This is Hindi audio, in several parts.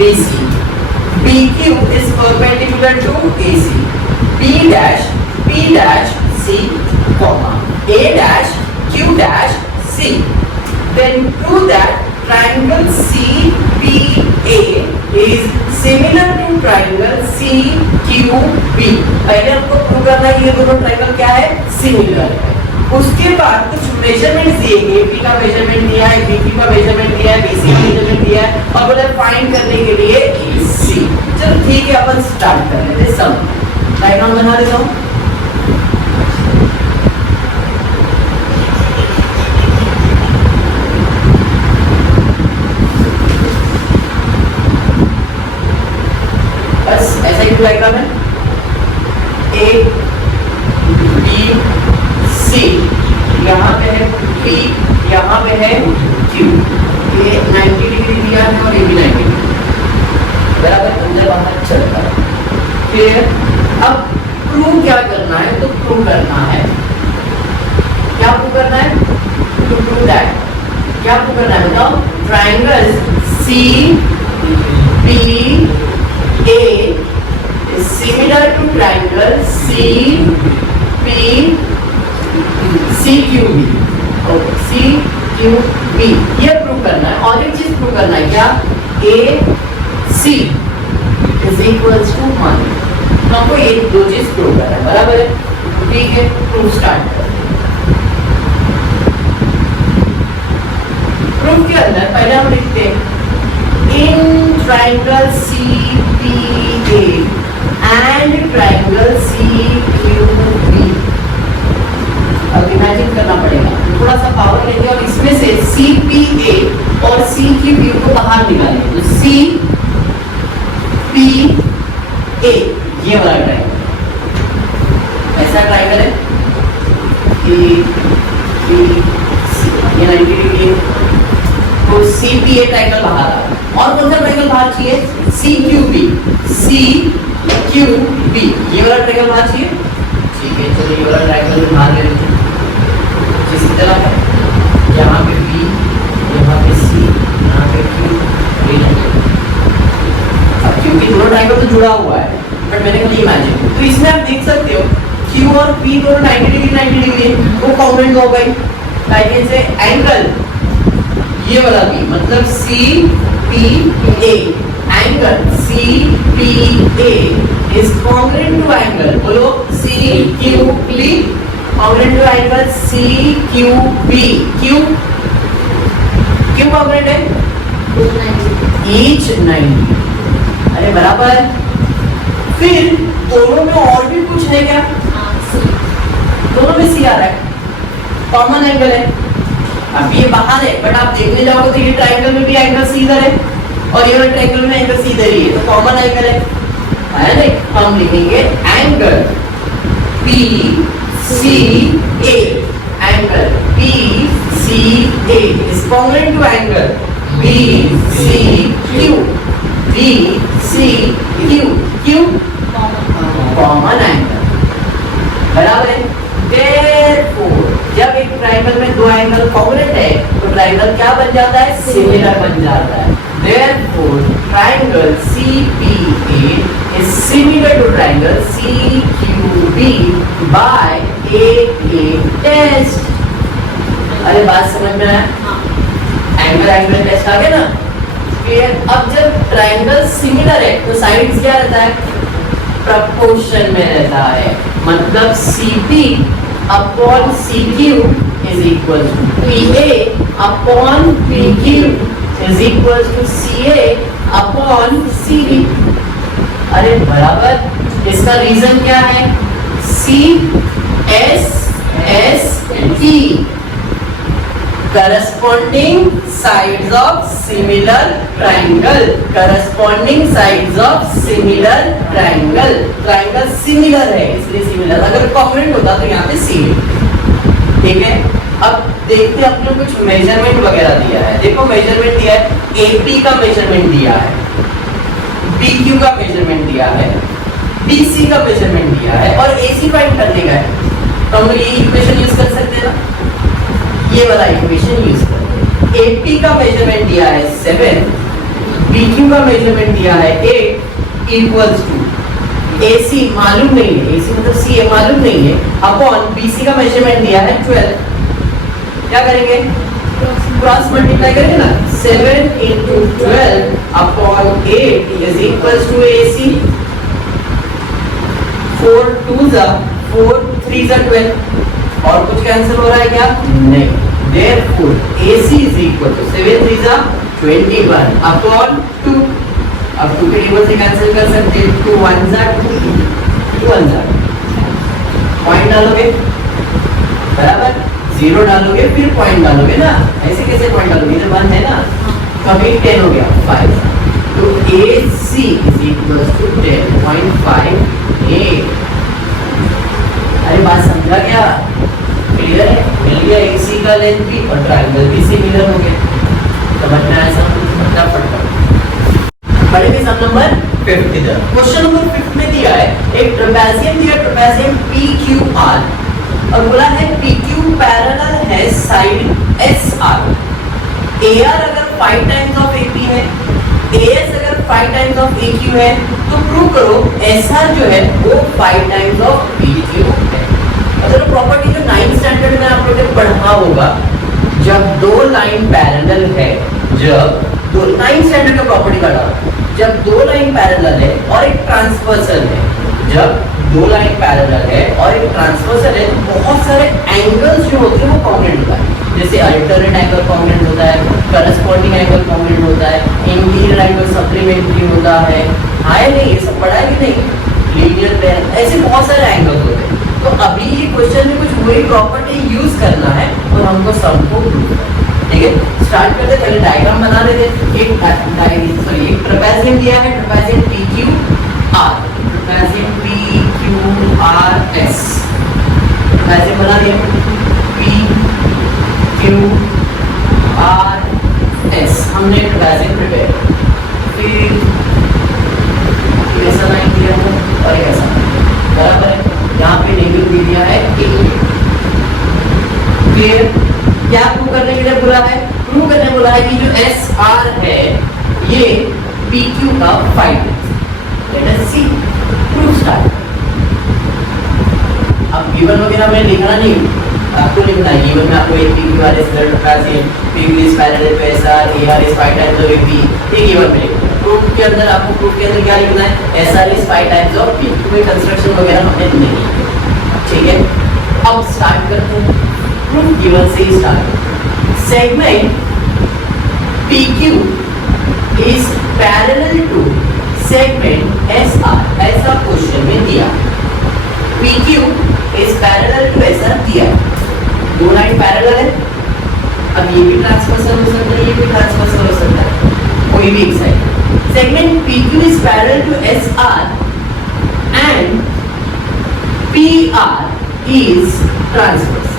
BC. BQ is perpendicular to AC. B dash P dash C, comma A dash Q dash C. Then prove that triangle CPA is similar to triangle CQB. पहले हमको प्रूव करना है ये दोनों ट्रायंगल क्या है, सिमिलर है. उसके बाद कुछ मेजरमेंट दिए गए, AP का मेजरमेंट दिया है, BQ का मेजरमेंट दिया है, BC का मेजरमेंट दिया है, और बोले फाइंड करने के लिए AC. चलो ठीक है, अपन स्टार्ट कर लेते हैं. सब डायग्राम बना देता हूँ. ऐसा ही डायग्राम है. A B C, यहाँ पे है P, यहाँ पे है Q. ये 90 डिग्री दिया है और ये भी 90 डिग्री. बराबर अंदर बाहर चलता है. फिर अब प्रूव क्या करना है, तो प्रूव करना है. क्या प्रूव करना है, टू प्रूव दैट. क्या प्रूव करना है बताओ. Triangle CPA is similar to triangle CQB. Okay, CQB ये प्रूव करना है. और एक चीज प्रूव करना है, क्या, AC is equals to 1. हमको ये दो चीज प्रूव करना है. बराबर है, ठीक है. प्रूव स्टार्ट कर. प्रूफ के अंदर पहले हम लिखते हैं in triangle CPA and triangle CQB. अब इमेजिन करना पड़ेगा, थोड़ा सा पावर लेंगे और इसमें से CPA और CQB को बाहर निकालेंगे. तो CPA ये वाला ट्रायंगल, ऐसा ट्रायंगल है ABC, ये 90 डिग्री. तो CPA ट्रायंगल बाहर आ रहा है. और कौन सा ट्रायंगल बाहर चाहिए, CQB. CQB ये वाला ट्रायंगल बाहर चाहिए. ठीक है, चलो ये वाला ट्रायंगल बाहर ले लेते हैं. जिस तरह का यहाँ पे B, यहाँ पे C, यहाँ पे Q, ये नहीं. अब क्योंकि दोनों ट्रायंगल तो जुड़ा हुआ है, बट मैंने कहा इमेजिन, तो इसमें आप देख सकते हो Q और P दोनों 90 डिग्री वो कॉन्ग्रुएंट हो गई. लाइक से एंगल ये वाला भी, मतलब CPA angle CPA is congruent to angle, बोलो CQB congruent to angle CQB. Q congruent है each 90. अरे बराबर. फिर दोनों में और भी कुछ है क्या, दोनों में C आ रहा है, कॉमन एंगल है. अब ये बाहर है, बट आप देखने जाओगे तो ये ट्रायंगल में भी एंगल C इधर है और ये वाला ट्रायंगल में एंगल C इधर ही है, तो कॉमन एंगल है. हम लिखेंगे angle PCA. Angle PCA is congruent to angle BCQ. BCQ Q common angle. बराबर है. Therefore, जब एक ट्रायंगल में दो एंगल कॉन्ग्रुएंट है तो ट्रायंगल क्या बन जाता है, सिमिलर बन जाता है. Therefore, triangle CPA is similar to triangle CQB by AA test. अरे बात समझ में आया, एंगल टेस्ट आ गया ना. फिर अब जब ट्रायंगल सिमिलर है तो साइड्स क्या रहता है, प्रपोर्शन में रहता है. मतलब CP upon CQ is equal to PA upon PQ is equal to CA upon CD. अरे बराबर. इसका रीजन क्या है, CSST corresponding sides of similar triangle. corresponding sides of similar triangle. triangle similar है इसलिए similar. अगर कॉन्ग्रुएंट होता तो यहाँ पे C. ठीक है. अब देखते हैं अपने कुछ मेजरमेंट वगैरह दिया है. देखो मेजरमेंट दिया है, AP का मेजरमेंट दिया है, BQ का मेजरमेंट दिया है, BC का मेजरमेंट दिया है और AC फाइंड करने का है. तो हम ये इक्वेशन यूज कर सकते हैं ना, ये वाला इक्वेशन यूज करते हैं. AP का मेजरमेंट दिया है 7, PQ का मेजरमेंट दिया है 8 इक्वल्स टू AC मालूम नहीं है, AC मतलब CA मालूम नहीं है, अपॉन BC का मेजरमेंट दिया है 12, क्या करेंगे क्रॉस मल्टीप्लाई करेंगे ना, 7 into 12 upon 8 is equals to AC, 4 2 जा 4 3 जा 12, और कुछ कैंसिल हो रहा है क्या, नहीं, therefore AC is equal to 7 3 जा 21 अपॉन 2, अब 2 के टेबल से कैंसिल कर सकते हैं, 2 1 जा 2 1 जा, पॉइंट डालोगे बराबर, 0 डालोगे फिर पॉइंट डालोगे ना, ऐसे कैसे पॉइंट डालोगे, इधर 1 है ना, तो अभी 10 हो गया 5, तो AC is equals to 10.58। अरे बात समझा क्या, क्लियर है, मिल गया AC का लेंथ भी और ट्रायंगल भी सिमिलर हो गया, समझना है सब फटाफट। बढ़ेंगे सम नंबर 5 की तरफ। क्वेश्चन नंबर 5 में दिया है एक ट्रेपेजियम दिया, ट्रेपेजियम PQR, और बोला है PQ पैरेलल है साइड SR, AR अगर 5 टाइम्स ऑफ AP है, AS अगर 5 टाइम्स ऑफ AQ है, तो प्रूव करो SR जो है वो 5 टाइम्स ऑफ PQ है। मतलब प्रॉपर्टी जो 9th स्टैंडर्ड में आप लोगों ने पढ़ा होगा, जब दो लाइन पैरेलल है, जब दो 9th स्टैंडर्ड का प्रॉपर्टी का डाला, जब दो लाइन पैरेलल है और एक ट्रांसवर्सल है, जब दो लाइन पैरेलल है और एक ट्रांसवर्सल है, बहुत सारे एंगल्स जो होते हैं वो कॉन्ग्रुएंट होता है, जैसे अल्टरनेट एंगल कॉन्ग्रुएंट होता है, करस्पॉन्डिंग एंगल कॉन्ग्रुएंट होता है, इंटीरियर एंगल सप्लीमेंट्री होता है नहीं, ये सब पढ़ा है कि नहीं, लीनियर पेयर, ऐसे बहुत सारे एंगल्स होते हैं। तो अभी ये क्वेश्चन में कुछ वही प्रॉपर्टी यूज करना है और हमको सबको प्रूव करना है, ठीक है। स्टार्ट करते, पहले डायग्राम बना लेते हैं। एक ट्रेपेजियम दिया है, trapezium PQR, trapezium PQRS, trapezium बना दिया PQRS, हमने ट्रेपेजियम प्रिपेयर, फिर ऐसा लाइन दिया है और ऐसा बराबर है, यहाँ पे नेगेटिव भी दिया है, क्लियर। क्या प्रूव करने के लिए बोला है, प्रूव करने बोला है कि जो SR है ये PQ का 5 लेट अस सी, प्रूफ स्टार्ट। अब गिवन वगैरह में लिखना नहीं, आपको लिखना है गिवन में, आपको एक PQR is trapezium, PQ is parallel to SR, AR is 5 times of AP, ये गिवन में लिखना। प्रूफ के अंदर आपको प्रूफ के अंदर क्या लिखना है, SR is 5 times of PQ, कोई कंस्ट्रक्शन वगैरह हमें नहीं, ठीक है। अब स्टार्ट करते हैं, प्रूफ गिवन से ही start. Segment PQ is parallel to segment SR, ऐसा क्वेश्चन में दिया, PQ is parallel to SR दिया, दो लाइन पैरेलल है, अब ये भी ट्रांसवर्सल हो सकता है, ये भी ट्रांसवर्सल हो सकता है, कोई भी एक side. Segment PQ is parallel to SR and PR is transverse,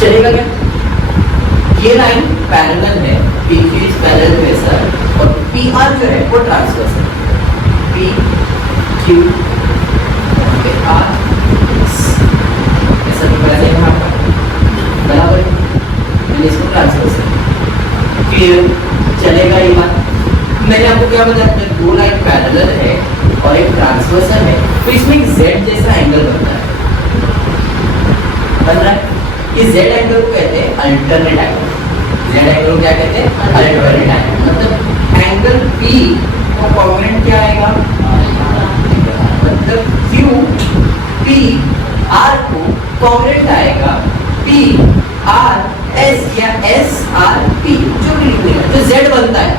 चलेगा क्या, ये लाइन पैरेलल है, PQ is parallel to SR, और PR जो है वो ट्रांसवर्स है, PQ PR ऐसा भी वैसे यहाँ बराबर, मैंने इसको ट्रांसवर्स है, क्लियर, चलेगा ये बात। मैंने आपको क्या बताया, दो लाइन पैरेलल है और एक ट्रांसवर्सल है, तो इसमें एक Z जैसा एंगल बनता है, बन रहा है। इस Z एंगल को कहते हैं अल्टरनेट एंगल, Z एंगल को क्या कहते हैं, अल्टरनेट एंगल, मतलब एंगल P का कॉन्ग्रुएंट क्या आएगा, मतलब Q P R को कॉन्ग्रुएंट आएगा P R S या S R P, जो भी लिखने जो Z बनता है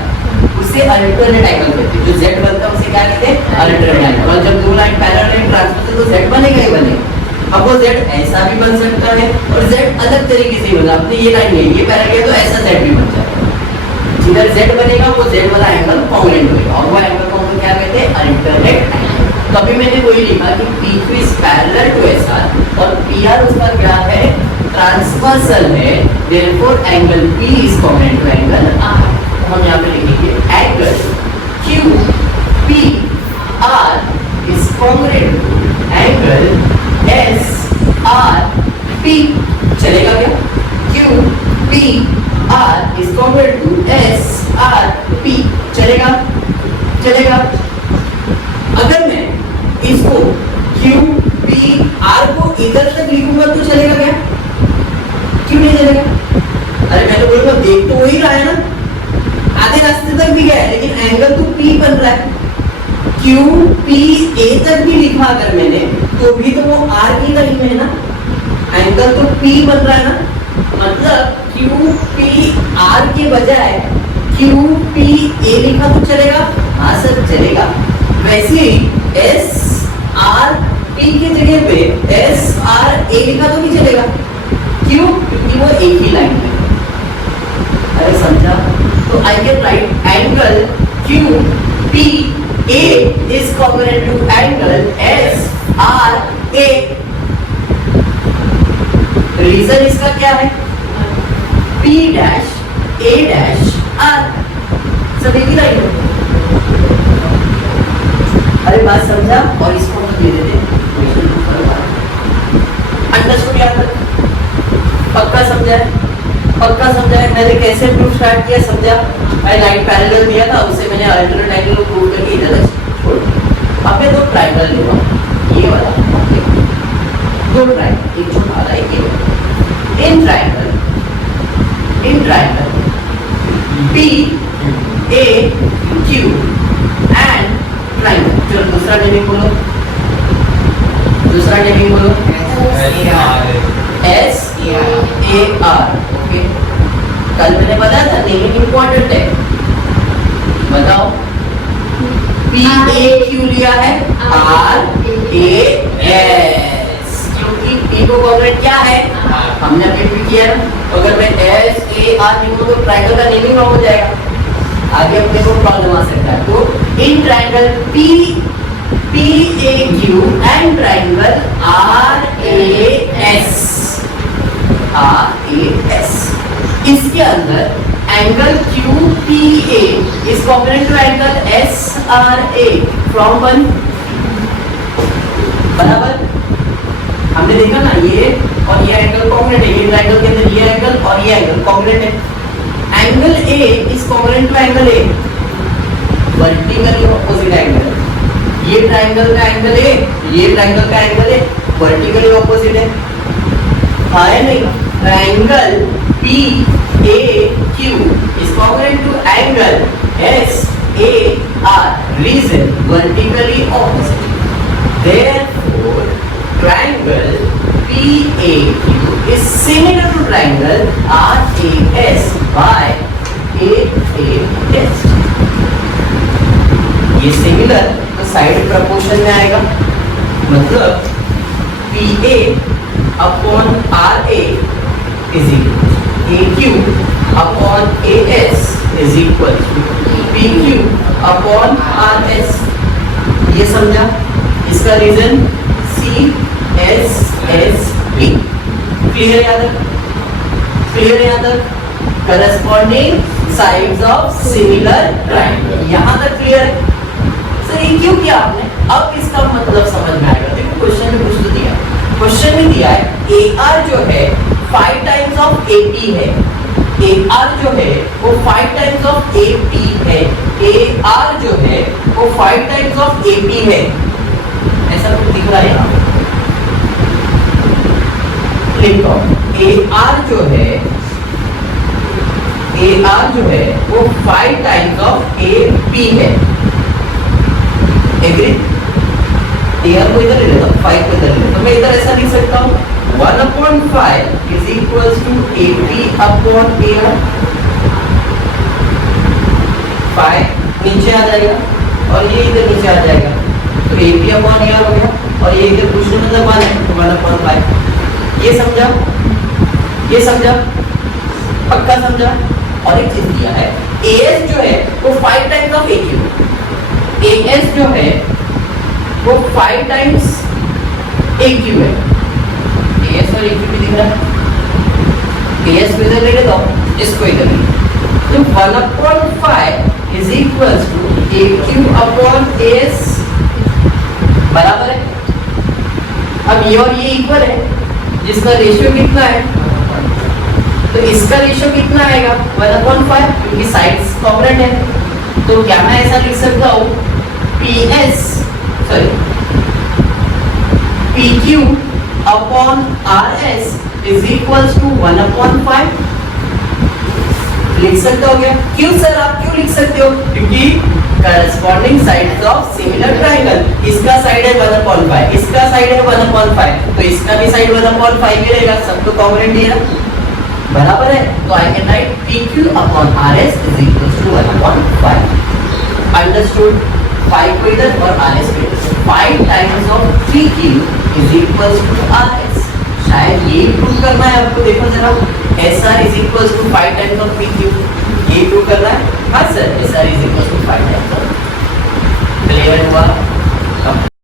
उसे अल्टरनेट एंगल कहते हैं, जो Z बनता है उसे क्या कहते हैं, अल्टरनेट एंगल। और जब दो लाइन पैरेलल है ट्रांसवर्सल तो Z बनेगा ही बनेगा। अब वो Z ऐसा भी बन सकता है और Z अलग तरीके से बना, अपने ये लाइन है, ये पैरेलल है तो ऐसा Z भी बन जाएगा, जिधर Z बनेगा वो Z वाला एंगल कॉन्ग्रुएंट होगा, और वो एंगल को हम क्या कहते हैं, अल्टरनेट एंगल। तो अभी मैंने वही लिखा कि PQ is parallel to SR और PR उसका क्या है, ट्रांसवर्सल है, therefore angle P is congruent to angle R। तो हम यहाँ पे लिखेंगे angle QPR is congruent to angle SRP, चलेगा क्या, QPR R is equal to S R P. चलेगा चलेगा। अगर मैं इसको क्यू पी आर को इधर तक लिखूंगा तो चलेगा क्या? क्यों नहीं चलेगा? अरे मैं तो बोलूंगा देख तो वही रहा है ना, आधे रास्ते तक भी गया है, लेकिन एंगल तो पी बन रहा है। क्यू पी ए तक भी लिखा अगर मैंने तो भी तो वो आर की लाइन में है ना, एंगल तो पी बन रहा है ना, मतलब क्यू पी आर के बजाय क्यू पी ए लिखा तो चलेगा? हाँ सर चलेगा। वैसे ही एस आर पी की जगह पे एस आर ए लिखा तो भी चलेगा। क्यों? क्योंकि वो एक ही लाइन में। अरे समझा? तो I can write angle Q P A is congruent to angle S R A. Reason इसका क्या है? P dash A dash R सभी की लाइन है। अरे बात समझा? और इसको हम दे देते अंडरस्टूड याद रख। पक्का समझा है? पक्का समझा है? मैंने कैसे प्रूफ स्टार्ट किया समझा? मैं लाइन पैरेलल दिया था, उससे मैंने अल्टरनेट एंगल को प्रूव करके इधर छोड़ दिया। अब मैं दो ट्रायंगल लूंगा, ये वाला दो ट्रायंगल, एक छोटा वाला एक ये। In triangle P A Q and triangle। चलो दूसरा नेमिंग बोलो, दूसरा नेमिंग बोलो। S A R। ओके, कल मैंने बताया था नेमिंग इम्पोर्टेंट है। बताओ P A Q लिया है R A S, क्योंकि P को कॉन्ग्रुएंट क्या है? हमने अभी भी किया ना। तो अगर मैं एस ए आर लिखूं तो ट्रायंगल का नेमिंग रॉन्ग हो जाएगा, आगे अपने को प्रॉब्लम आ सकता है। तो in triangle P P A Q and triangle R A S इसके अंदर angle Q P A is congruent to angle S R A from one. बराबर? हमने देखा ना, ये और ये एंगल कॉन्ग्रुएंट है, ये ट्रायंगल के अंदर ये एंगल और ये एंगल कॉन्ग्रुएंट है। Angle A is congruent to angle A, vertically opposite angle. ये ट्रायंगल का एंगल ए, ये ट्रायंगल का एंगल ए, वर्टिकली ऑपोजिट है। है नहीं? Triangle P A Q is congruent to angle S A R, reason vertically opposite. Therefore, triangle PAQ is similar to triangle RAS by AAS। ये सिमिलर तो साइड प्रपोर्शन में आएगा, मतलब PA upon RA is equal AQ upon AS is equal PQ upon RS। ये समझा? इसका reason C S S P. Clear Yadav? Clear Yadav? Corresponding sides of similar triangle. यहाँ तक क्लियर है? सर ये क्यों किया आपने? अब इसका मतलब समझ में आएगा। देखो क्वेश्चन में कुछ तो दिया है, क्वेश्चन में दिया है ए आर जो है 5 टाइम्स ऑफ ए पी है। ए आर जो है वो 5 टाइम्स ऑफ ए पी है। ए आर जो है वो 5 टाइम्स ऑफ ए पी है। ऐसा कुछ दिख रहा है यहाँ? लिखो ए आर जो है वो 5 टाइम्स ऑफ ए पी है। एग्री? ए आर को इधर ले लेता हूँ, 5 को इधर ले लेता हूँ। मैं इधर ऐसा लिख सकता हूँ 1/5 is equals to A P upon A R. 5 नीचे आ जाएगा और ये इधर नीचे आ जाएगा, तो ए पी अपॉन ए आर हो गया। और ये इधर कुछ मतलब 1 है, 1/5। ये समझा? ये समझा? पक्का समझा? और एक चीज दिया है एएस जो है वो 5 टाइम्स ऑफ AQ। एएस जो है वो 5 टाइम्स AQ है। एएस और AQ भी दिख रहा है। एएस को इधर ले लेता हूँ, इसको इधर ले, तो 1/5 is equals to AQ upon AS। बराबर है? अब ये और ये इक्वल है, जिसका रेशियो कितना है? तो इसका रेशियो कितना आएगा 1/5 क्योंकि साइड्स कॉन्ग्रुएंट है। तो क्या मैं ऐसा लिख सकता हूँ PQ upon RS is equals to 1/5 लिख सकते हो क्या? क्यों सर आप क्यों लिख सकते हो? क्योंकि corresponding sides of similar triangle, इसका साइड है 1/5, इसका साइड है 1/5, तो इसका भी साइड 1/5 ही रहेगा, सब तो कॉन्ग्रुएंट ही है, बराबर है। तो I can write PQ upon RS is equals to 1/5। Understood? 5 को इधर और RS को इधर, 5 times of 3Q is equals to RS। शायद ये प्रूव करना है आपको, देखो जरा SR is equals to 5 times of PQ, ये प्रूव करना है। हाँ sir, SR is equals to 5 times of, clear हुआ?